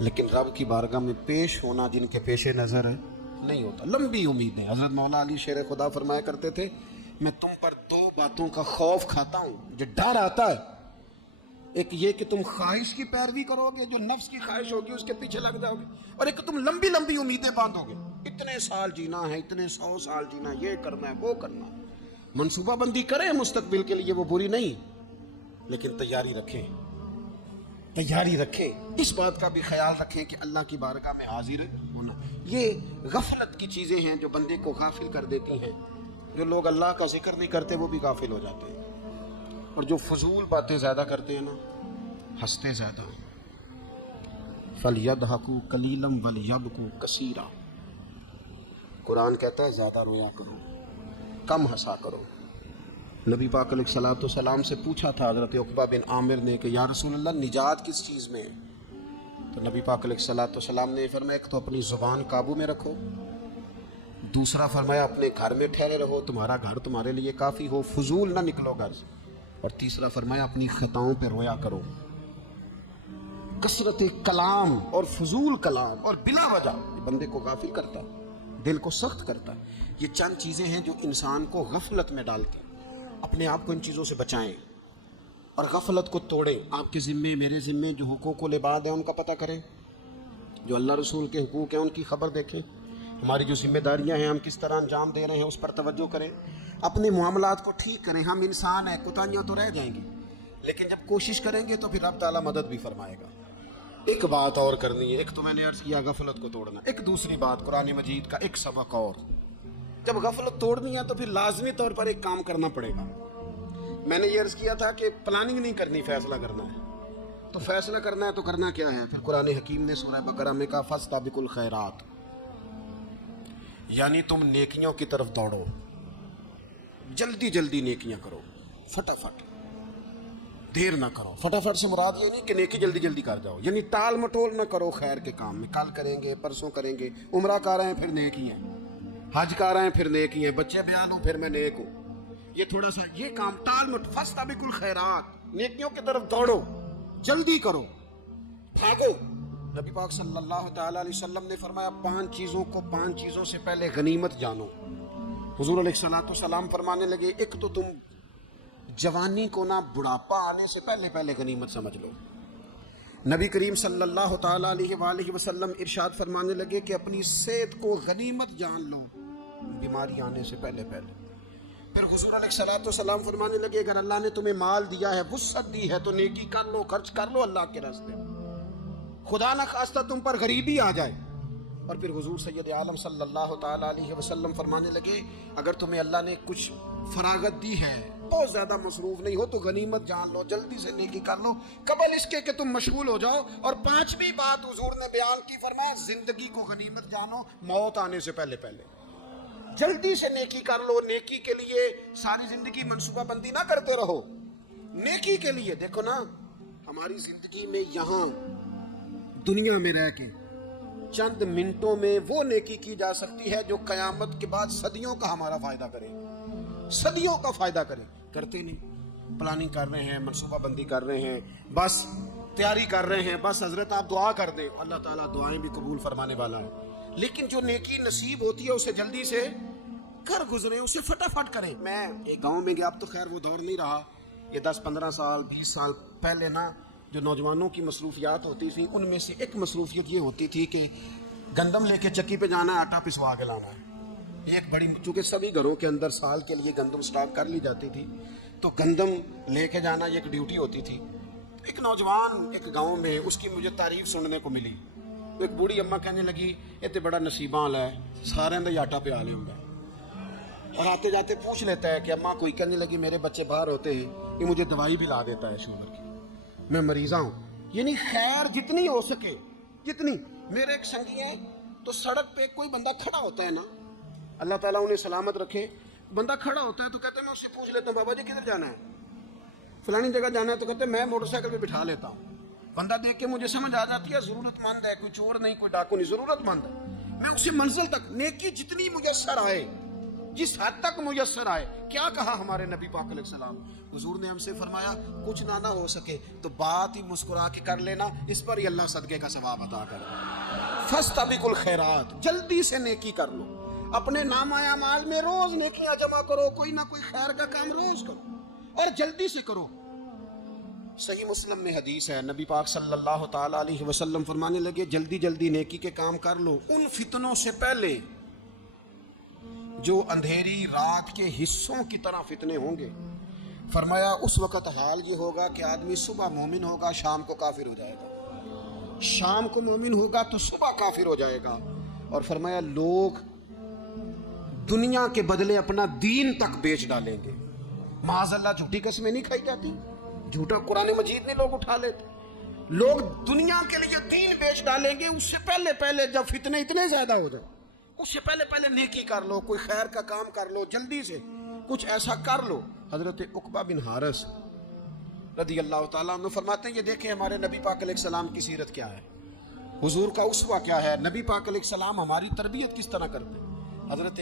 لیکن رب کی بارگاہ میں پیش ہونا جن کے پیش نظر نہیں ہوتا. لمبی امیدیں. حضرت مولا علی شیر خدا فرمایا کرتے تھے میں تم پر دو باتوں کا خوف کھاتا ہوں، جو ڈر آتا ہے، ایک یہ کہ تم خواہش کی پیروی کرو گے، جو نفس کی خواہش ہوگی اس کے پیچھے لگ جاؤ گے، اور ایک تم لمبی لمبی امیدیں باندھو گے، اتنے سال جینا ہے، اتنے 100 سال جینا، یہ کرنا ہے، وہ کرنا ہے۔ منصوبہ بندی کریں مستقبل کے لیے، وہ بری نہیں، لیکن تیاری رکھیں، تیاری رکھیں، اس بات کا بھی خیال رکھیں کہ اللہ کی بارگاہ میں حاضر ہونا۔ یہ غفلت کی چیزیں ہیں جو بندے کو غافل کر دیتی ہیں۔ جو لوگ اللہ کا ذکر نہیں کرتے وہ بھی غافل ہو جاتے ہیں، اور جو فضول باتیں زیادہ کرتے ہیں نا، ہنستے زیادہ ہیں۔ فَلْيَضْحَكُوا قَلِيلًا وَلْيَبْكُوا كَثِيرًا، قرآن کہتا ہے زیادہ رویا کرو، کم ہنسا کرو۔ نبی پاک علیہ الصلوۃ والسلام سے پوچھا تھا حضرت عقبہ بن عامر نے کہ یا رسول اللہ نجات کس چیز میں ہے؟ تو نبی پاک علیہ الصلوۃ والسلام نے فرمایا ایک تو اپنی زبان قابو میں رکھو، دوسرا فرمایا اپنے گھر میں ٹھہرے رہو، تمہارا گھر تمہارے لیے کافی ہو، فضول نہ نکلو گھر سے، اور تیسرا فرمایا اپنی خطاؤں پہ رویا کرو۔ کثرت کلام اور فضول کلام اور بلا وجہ یہ بندے کو غافل کرتا ہے، دل کو سخت کرتا ہے۔ یہ چند چیزیں ہیں جو انسان کو غفلت میں ڈالتی ہیں۔ اپنے آپ کو ان چیزوں سے بچائیں اور غفلت کو توڑیں۔ آپ کے ذمے، میرے ذمے جو حقوق و العباد ہیں ان کا پتہ کریں، جو اللہ رسول کے حقوق ہیں ان کی خبر دیکھیں، ہماری جو ذمہ داریاں ہیں ہم کس طرح انجام دے رہے ہیں اس پر توجہ کریں، اپنے معاملات کو ٹھیک کریں۔ ہم انسان ہیں، کوتاہیاں تو رہ جائیں گی، لیکن جب کوشش کریں گے تو پھر رب تعالیٰ مدد بھی فرمائے گا۔ ایک بات اور کرنی ہے، ایک تو میں نے عرض کیا غفلت کو توڑنا، ایک دوسری بات قرآن مجید کا ایک سبق اور، جب غفلت توڑنی ہے تو پھر لازمی طور پر ایک کام کرنا پڑے گا۔ میں نے یہ عرض کیا تھا کہ پلاننگ نہیں کرنی، فیصلہ کرنا ہے۔ تو فیصلہ کرنا ہے تو کرنا کیا ہے؟ پھر قرآن حکیم نے سورہ بقرہ میں کہا فاستبقوا الخیرات، یعنی تم نیکیوں کی طرف دوڑو، جلدی جلدی نیکیاں کرو، فٹافٹ، دیر نہ کرو۔ فٹافٹ سے مراد یہ نہیں کہ نیکی جلدی جلدی کر جاؤ، یعنی ٹال مٹول نہ کرو خیر کے کام میں، کل کریں گے، پرسوں کریں گے، عمرہ کر رہے ہیں پھر نیکی ہیں، حج کر رہے ہیں پھر نیکی ہیں، بچے بیان ہوں پھر میں نیک ہوں، یہ تھوڑا سا یہ کام ٹال مٹ، فاستبقوا الخیرات، نیکیوں کی طرف دوڑو، جلدی کرو، بھاگو۔ نبی پاک صلی اللہ تعالیٰ علیہ وسلم نے فرمایا 5 چیزوں سے پہلے غنیمت جانو۔ حضور علیہ الصلوۃ والسلام فرمانے لگے ایک تو تم جوانی کو نہ بڑھاپا آنے سے پہلے پہلے غنیمت سمجھ لو۔ نبی کریم صلی اللہ تعالیٰ علیہ وآلہ وسلم ارشاد فرمانے لگے کہ اپنی صحت کو غنیمت جان لو، بیماری آنے سے پہلے پہلے۔ پھر حضور علیہ الصلوۃ والسلام فرمانے لگے اگر اللہ نے تمہیں مال دیا ہے، وسعت دی ہے، تو نیکی کر لو، خرچ کر لو اللہ کے راستے میں، خدا نہ خواستہ تم پر غریبی آ جائے۔ اور پھر حضور سید عالم صلی اللہ تعالیٰ علیہ وسلم فرمانے لگے اگر تمہیں اللہ نے کچھ فراغت دی ہے، بہت زیادہ مصروف نہیں ہو، تو غنیمت جان لو، جلدی سے نیکی کر لو قبل اس کے کہ تم مشغول ہو جاؤ۔ اور 5ویں بات حضور نے بیان کی، فرمایا زندگی کو غنیمت جانو، موت آنے سے پہلے پہلے جلدی سے نیکی کر لو۔ نیکی کے لیے ساری زندگی منصوبہ بندی نہ کرتے رہو، نیکی کے لیے دیکھو نا، ہماری زندگی میں یہاں دنیا میں رہ کے چند منٹوں میں وہ نیکی کی جا سکتی ہے جو قیامت کے بعد صدیوں کا ہمارا فائدہ کرے، صدیوں کا فائدہ کرے۔ کرتے نہیں، پلاننگ کر رہے ہیں، منصوبہ بندی کر رہے ہیں، بس تیاری کر رہے ہیں، بس حضرت آپ دعا کر دیں، اللہ تعالیٰ دعائیں بھی قبول فرمانے والا ہے، لیکن جو نیکی نصیب ہوتی ہے اسے جلدی سے کر گزرے، اسے فٹافٹ کریں۔ میں ایک گاؤں میں گیا، اب تو خیر وہ دور نہیں رہا، یہ 10-15 سال 20 سال پہلے نا جو نوجوانوں کی مصروفیات ہوتی تھی ان میں سے ایک مصروفیت یہ ہوتی تھی کہ گندم لے کے چکی پہ جانا ہے، آٹا پسوا کے لانا ہے۔ ایک بڑی، چونکہ سبھی گھروں کے اندر سال کے لیے گندم سٹاک کر لی جاتی تھی، تو گندم لے کے جانا یہ ایک ڈیوٹی ہوتی تھی۔ ایک نوجوان ایک گاؤں میں، اس کی مجھے تعریف سننے کو ملی، ایک بوڑھی اماں کہنے لگی یہ تو بڑا نصیباں والا ہے، سارے اندر آٹا پیا لے ہوں گا، اور آتے جاتے پوچھ لیتا ہے کہ اماں، کوئی کہنے لگی میرے بچے باہر ہوتے ہیں، یہ مجھے دوائی بھی لا دیتا ہے شوگر کی، میں مریضہ ہوں۔ یعنی خیر جتنی ہو سکے، جتنی۔ میرے ایک سنگی ہیں، تو سڑک پہ کوئی بندہ کھڑا ہوتا ہے نا، اللہ تعالیٰ انہیں سلامت رکھے، بندہ کھڑا ہوتا ہے تو کہتے ہیں میں اس سے پوچھ لیتا ہوں بابا جی کدھر جانا ہے، فلانی جگہ جانا ہے، تو کہتے ہیں میں موٹر سائیکل پہ بٹھا لیتا ہوں۔ بندہ دیکھ کے مجھے سمجھ آ جاتی ہے ضرورت مند ہے، کوئی چور نہیں، کوئی ڈاکو نہیں، ضرورت مند ہے، میں اسے منزل تک نیکی جتنی میسر آئے، جس حد تک میسر آئے۔ کیا کہا ہمارے نبی پاک علیہ السلام، حضور نے ہم سے فرمایا کچھ نہ ہو سکے تو بات ہی مسکرا کے کر لینا، اس پر ہی اللہ صدقے کا ثواب عطا کرے۔ فاستبقوا الخیرات، جلدی سے نیکی کر لو۔ اپنے نامہ اعمال میں روز نیکیاں جمع کرو، کوئی نہ کوئی خیر کا کام روز کرو اور جلدی سے کرو۔ صحیح مسلم میں حدیث ہے، نبی پاک صلی اللہ تعالی علیہ وسلم فرمانے لگے جلدی جلدی نیکی کے کام کر لو ان فتنوں سے پہلے جو اندھیری رات کے حصوں کی طرح فتنے ہوں گے۔ فرمایا اس وقت حال یہ ہوگا کہ آدمی صبح مومن ہوگا، شام کو کافر ہو جائے گا، شام کو مومن ہوگا تو صبح کافر ہو جائے گا۔ اور فرمایا لوگ دنیا کے بدلے اپنا دین تک بیچ ڈالیں گے۔ معاذ اللہ جھوٹی قسمیں نہیں کھائی جاتی، جھوٹا قرآن مجید نہیں لوگ اٹھا لیتے، لوگ دنیا کے لیے دین بیچ ڈالیں گے۔ اس سے پہلے جب فتنے اتنے زیادہ ہو جائیں، اس سے پہلے نیکی کر لو، کوئی خیر کا کام کر لو، جلدی سے کچھ ایسا کر لو۔ حضرت عقبہ بن حارث رضی اللہ تعالیٰ عنہ فرماتے ہیں یہ دیکھیں ہمارے نبی پاک علیہ السلام کی سیرت کیا ہے، حضور کا اسوہ کیا ہے، نبی پاک علیہ السلام ہماری تربیت کس طرح کرتے ہیں۔ حضرت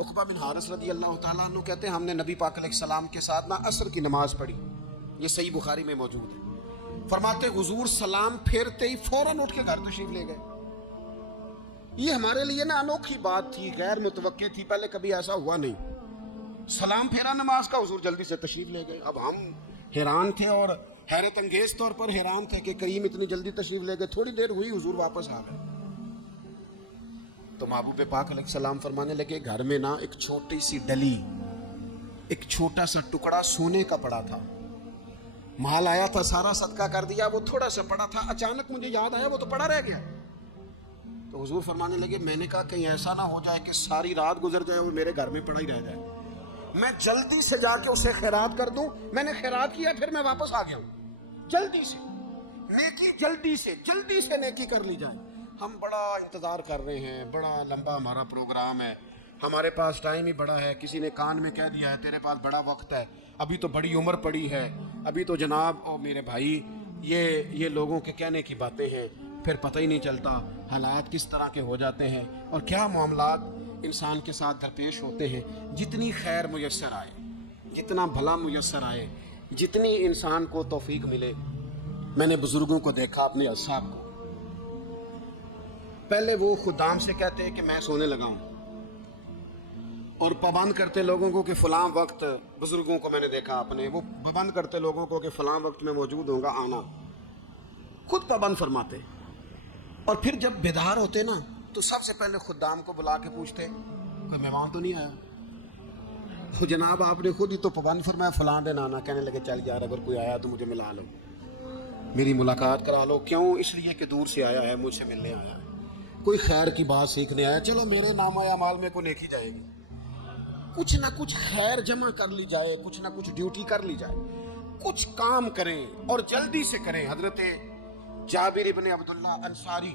عقبہ بن حارث رضی اللہ تعالیٰ عنہ کہتے ہیں ہم نے نبی پاک علیہ السلام کے ساتھ نہ عصر کی نماز پڑھی، یہ صحیح بخاری میں موجود ہے۔ فرماتے حضور سلام پھیرتے ہی فوراً اٹھ کے گھر تشریف لے گئے۔ یہ ہمارے لیے نا انوکھی بات تھی، غیر متوقع تھی، پہلے کبھی ایسا ہوا نہیں۔ سلام پھیرا نماز کا، حضور جلدی سے تشریف لے گئے۔ اب ہم حیران تھے اور حیرت انگیز طور پر حیران تھے کہ کریم اتنی جلدی تشریف لے گئے۔ تھوڑی دیر ہوئی حضور واپس آ گئے تو محبوب پاک علیہ السلام فرمانے لگے گھر میں نا ایک چھوٹی سی ڈلی، ایک چھوٹا سا ٹکڑا سونے کا پڑا تھا، مال آیا تھا سارا صدقہ کر دیا، وہ تھوڑا سا پڑا تھا، اچانک مجھے یاد آیا وہ تو پڑا رہ گیا۔ تو حضور فرمانے لگے میں نے کہا کہیں ایسا نہ ہو جائے کہ ساری رات گزر جائے اور میرے گھر میں پڑا ہی رہ جائے، میں جلدی سے جا کے اسے خیرات کر دوں۔ میں نے خیرات کیا پھر میں واپس آ گیا ہوں۔ جلدی سے نیکی، جلدی سے نیکی کر لی جائے۔ ہم بڑا انتظار کر رہے ہیں، بڑا لمبا ہمارا پروگرام ہے، ہمارے پاس ٹائم ہی بڑا ہے، کسی نے کان میں کہہ دیا ہے تیرے پاس بڑا وقت ہے، ابھی تو بڑی عمر پڑی ہے، ابھی تو جناب او میرے بھائی یہ لوگوں کے کہنے کی باتیں ہیں، پھر پتہ ہی نہیں چلتا حالات کس طرح کے ہو جاتے ہیں اور کیا معاملات انسان کے ساتھ درپیش ہوتے ہیں۔ جتنی خیر میسر آئے، جتنا بھلا میسر آئے، جتنی انسان کو توفیق ملے۔ میں نے بزرگوں کو دیکھا، اپنے اصحاب کو، پہلے وہ خدام سے کہتے ہیں کہ میں سونے لگا ہوں اور پابند کرتے لوگوں کو کہ فلاں وقت، بزرگوں کو میں نے دیکھا اپنے، وہ پابند کرتے لوگوں کو کہ فلاں وقت میں موجود ہوں گا، آنا، خود پابند فرماتے۔ اور پھر جب بیدار ہوتے نا تو سب سے پہلے خدام کو بلا کے پوچھتے کوئی مہمان تو نہیں آیا؟ تو جناب آپ نے خود ہی تو پابند فرمایا فلاں دن آنا۔ کہنے لگے چل یار اگر کوئی آیا تو مجھے ملا لو، میری ملاقات کرا لو۔ کیوں؟ اس لیے کہ دور سے آیا ہے، مجھ سے ملنے آیا ہے، کوئی خیر کی بات سیکھنے آیا، چلو میرے نامہ اعمال میں کوئی نیکی جائے گی، کچھ نہ کچھ خیر جمع کر لی جائے، کچھ نہ کچھ ڈیوٹی کر لی جائے، کچھ کام کریں اور جلدی سے کریں۔ حضرت جابر ابن عبداللہ انصاری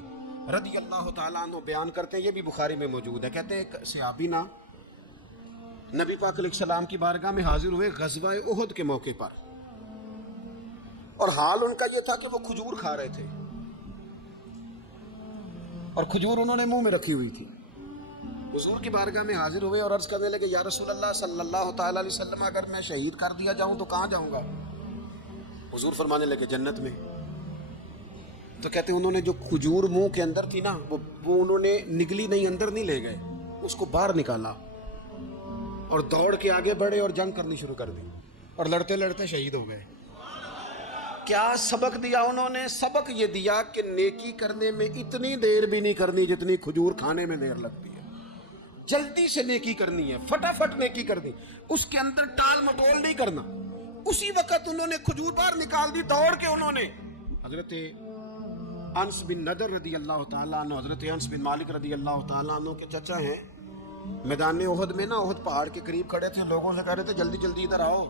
رضی اللہ تعالیٰ عنہ بیان کرتے ہیں، یہ بھی بخاری میں موجود ہے، کہتے ہیں ایک صحابی نا نبی پاک علیہ السلام کی بارگاہ میں حاضر ہوئے غزوہ احد کے موقع پر، اور حال ان کا یہ تھا کہ وہ کھجور کھا رہے تھے اور کھجور انہوں نے منہ میں رکھی ہوئی تھی۔ حضور کی بارگاہ میں حاضر ہوئے اور عرض کرنے لگے یا رسول اللہ صلی اللہ تعالیٰ علیہ وسلم اگر میں شہید کر دیا جاؤں تو کہاں جاؤں گا؟ حضور فرمانے لگے جنت میں۔ تو کہتے ہیں انہوں نے جو کھجور منہ کے اندر تھی نا وہ انہوں نے نگلی نہیں، اندر نہیں لے گئے، اس کو باہر نکالا اور دوڑ کے آگے بڑھے اور جنگ کرنی شروع کر دی اور لڑتے لڑتے شہید ہو گئے۔ کیا سبق دیا انہوں نے؟ سبق یہ دیا کہ نیکی کرنے میں اتنی دیر بھی نہیں کرنی جتنی کھجور کھانے میں دیر لگتی ہے۔ جلدی سے نیکی کرنی ہے، فٹافٹ نیکی کرنی، اس کے اندر ٹال مٹول نہیں کرنا۔ اسی وقت انہوں نے کھجور باہر نکال دی، دوڑ کے انہوں نے حضرت انس بن نضر رضی اللہ تعالیٰ عنہ، حضرت انس بن مالک رضی اللہ تعالیٰ عنہ کے چچا ہیں، میدان احد میں نا، احد پہاڑ کے قریب کھڑے تھے، لوگوں سے کہہ رہے تھے جلدی جلدی ادھر آؤ،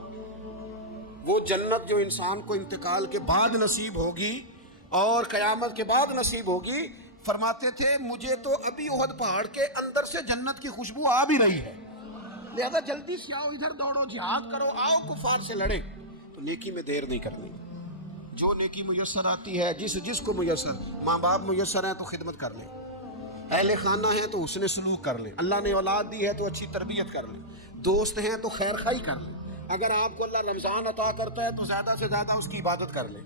وہ جنت جو انسان کو انتقال کے بعد نصیب ہوگی اور قیامت کے بعد نصیب ہوگی، فرماتے تھے مجھے تو ابھی احد پہاڑ کے اندر سے جنت کی خوشبو آ بھی رہی ہے، لہذا جلدی سے آؤ، ادھر دوڑو، جہاد کرو، آؤ کفار سے لڑے۔ تو نیکی میں دیر نہیں کرنی، جو نیکی میسر آتی ہے، جس کو میسر، ماں باپ میسر ہیں تو خدمت کر لیں، اہل خانہ ہیں تو حسن سلوک کر لیں، اللہ نے اولاد دی ہے تو اچھی تربیت کر لیں، دوست ہیں تو خیر خائی کر لیں، اگر آپ کو اللہ رمضان عطا کرتا ہے تو زیادہ سے زیادہ اس کی عبادت کر لیں،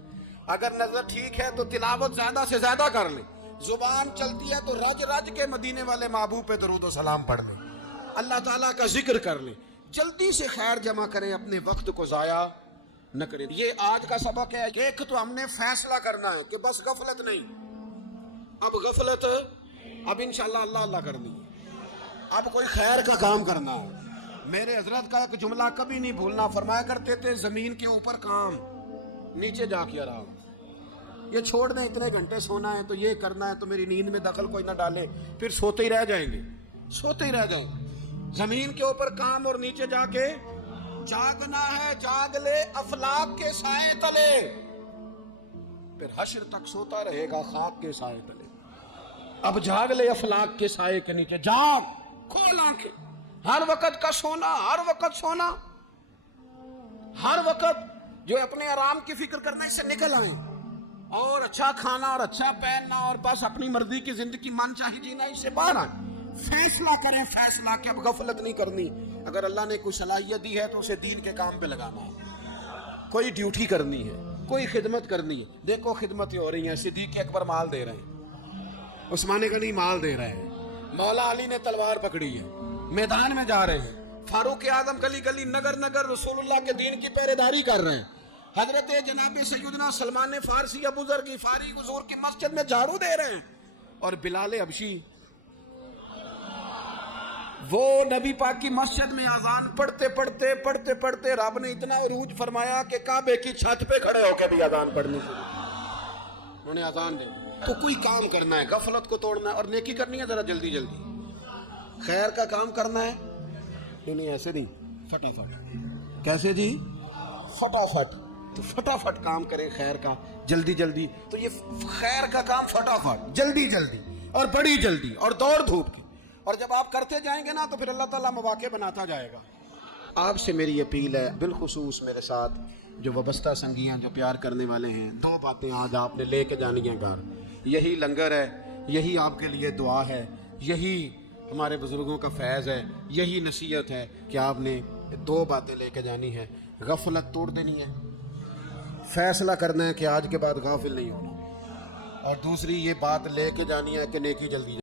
اگر نظر ٹھیک ہے تو تلاوت زیادہ سے زیادہ کر لیں، زبان چلتی ہے تو رج رج کے مدینے والے محبوب پہ درود و سلام پڑھ لیں۔ اللہ تعالیٰ کا ذکر کر لیں, جلدی سے خیر جمع کریں, اپنے وقت کو ضائع نہ کریں. یہ آج کا سبق ہے. ایک تو ہم نے فیصلہ کرنا ہے کہ بس غفلت نہیں, اب غفلت اب انشاءاللہ اللہ اللہ کرنی ہے, اب کوئی خیر کا کام کرنا ہے. میرے حضرت کا ایک جملہ کبھی نہیں بھولنا, فرمایا کرتے تھے زمین کے اوپر کام, نیچے جا کے آرام. یہ چھوڑ دیں اتنے گھنٹے سونا ہے تو یہ کرنا ہے تو میری نیند میں دخل کوئی نہ ڈالے, پھر سوتے ہی رہ جائیں گے, سوتے ہی رہ جائیں گے. زمین کے اوپر کام اور نیچے جا کے جاگنا ہے, جاگ لے افلاک کے سائے تلے, پھر حشر تک سوتا رہے گا خاک کے سائے تلے. اب جاگ لے افلاک کے سائے کے نیچے, جاگ, کھول آنکھیں. ہر وقت کا سونا, ہر وقت سونا, ہر وقت جو اپنے آرام کی فکر کرنا, اس سے نکل آئیں. اور اچھا کھانا اور اچھا پہننا اور بس اپنی مرضی کی زندگی من چاہی جینا, اس سے باہر آئیں. فیصلہ کریں, فیصلہ کہ اب غفلت نہیں کرنی. اگر اللہ نے کوئی صلاحیت دی ہے تو اسے دین کے کام پہ لگانا ہے, کوئی ڈیوٹی کرنی ہے, کوئی خدمت کرنی ہے. دیکھو خدمتیں ہو رہی ہیں, صدیق اکبر مال دے رہے ہیں, عثمان غنی مال دے رہے ہیں, مولا علی نے تلوار پکڑی ہے, میدان میں جا رہے ہیں, فاروق اعظم گلی گلی نگر نگر رسول اللہ کے دین کی پہرے داری کر رہے ہیں, حضرت جناب سیدنا سلمان فارسی ابو ذر غفاری حضور کی مسجد میں جھاڑو دے رہے ہیں, اور بلال حبشی وہ نبی پاک کی مسجد میں اذان پڑھتے پڑھتے رب نے اتنا عروج فرمایا کہ کعبے کی چھت پہ کھڑے ہو کے بھی اذان پڑھنی شروع, انہوں نے اذان دے. تو کوئی کام کرنا ہے, غفلت کو توڑنا ہے اور نیکی کرنی ہے, ذرا جلدی جلدی خیر کا کام کرنا ہے. نہیں ایسے نہیں, فٹافٹ. کیسے جی؟ فٹافٹ. تو فٹافٹ کام کریں خیر کا, جلدی جلدی. تو یہ خیر کا کام فٹافٹ, جلدی جلدی اور بڑی جلدی اور دوڑ دھوپ کی. اور جب آپ کرتے جائیں گے نا تو پھر اللہ تعالیٰ مواقع بناتا جائے گا. آپ سے میری اپیل ہے, بالخصوص میرے ساتھ جو وابستہ سنگیاں, جو پیار کرنے والے ہیں, 2 باتیں آج آپ نے لے کے جانی ہیں گھر. یہی لنگر ہے, یہی آپ کے لیے دعا ہے, یہی ہمارے بزرگوں کا فیض ہے, یہی نصیحت ہے کہ آپ نے 2 باتیں لے کے جانی ہے. غفلت توڑ دینی ہے, فیصلہ کرنا ہے کہ آج کے بعد غافل نہیں ہونا, اور دوسری یہ بات لے کے جانی ہے کہ نیکی جلدی